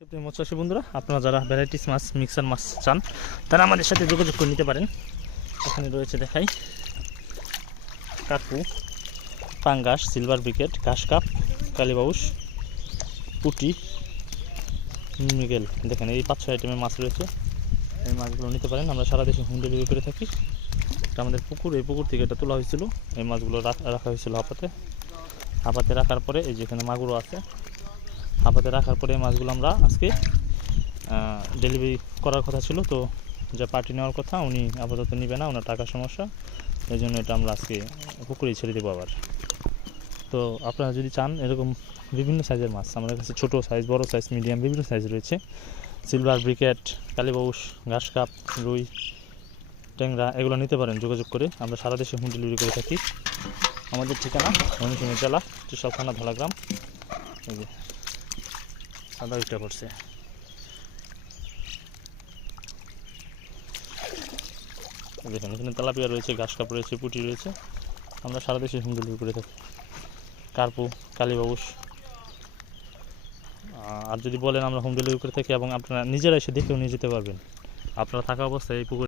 মৎস্যচাষী বন্ধুরা, আপনারা যারা ভ্যারাইটিস মাছ মিক্সার মাছ চান, তারা আমাদের সাথে যোগাযোগ করে নিতে পারেন। এখানে রয়েছে দেখাই, কাকু, পাঙ্গাস সিলভার ব্রিকেট ঘাস কাপ কালীবাউস, পুটি, মিগেল। দেখেন, এই পাঁচ ছয় আইটেমের মাছ রয়েছে। এই মাছগুলো নিতে পারেন। আমরা সারা দেশে হোম ডেলিভারি করে থাকি। এটা আমাদের পুকুর। এই পুকুর থেকে এটা তোলা হয়েছিল। এই মাছগুলো রাখ- হয়েছিল হাপাতে হাপাতে রাখার পরে এই যেখানে মাগুরো আছে হাপাতে রাখার পরে মাছগুলো আমরা আজকে ডেলিভারি করার কথা ছিল। তো যে পার্টি নেওয়ার কথা, উনি আপাতত নিবে না, ওনার টাকার সমস্যা। এই জন্য এটা আমরা আজকে পুকুরেই ছেড়ে দেবো আবার। তো আপনারা যদি চান, এরকম বিভিন্ন সাইজের মাছ, আমাদের কাছে ছোটো সাইজ বড় সাইজ মিডিয়াম বিভিন্ন সাইজ রয়েছে। সিলভার ব্রিকেট কালীবাউস ঘাস কাপ, রুই, ট্যাংরা, এগুলো নিতে পারেন যোগাযোগ করে। আমরা সারা দেশে হোম ডেলিভারি করে থাকি। আমাদের ঠিকানা, ময়মনসিংহ জেলা থানা ধলাগ্রাম। এই যে। সাদা উঠে পড়ছে। দেখেন, এখানে তেলাপিয়া রয়েছে, ঘাস কাপ রয়েছে, পুটি রয়েছে। আমরা সারা দেশে হোম ডেলিভারি করে থাকি। কার্পু, কালীবাবুস। আর যদি বলেন আমরা হোম ডেলিভারি করে থাকি এবং আপনারা নিজেরা এসে দেখেও নিয়ে যেতে পারবেন। আপনারা থাকা অবস্থায় এই পুকুর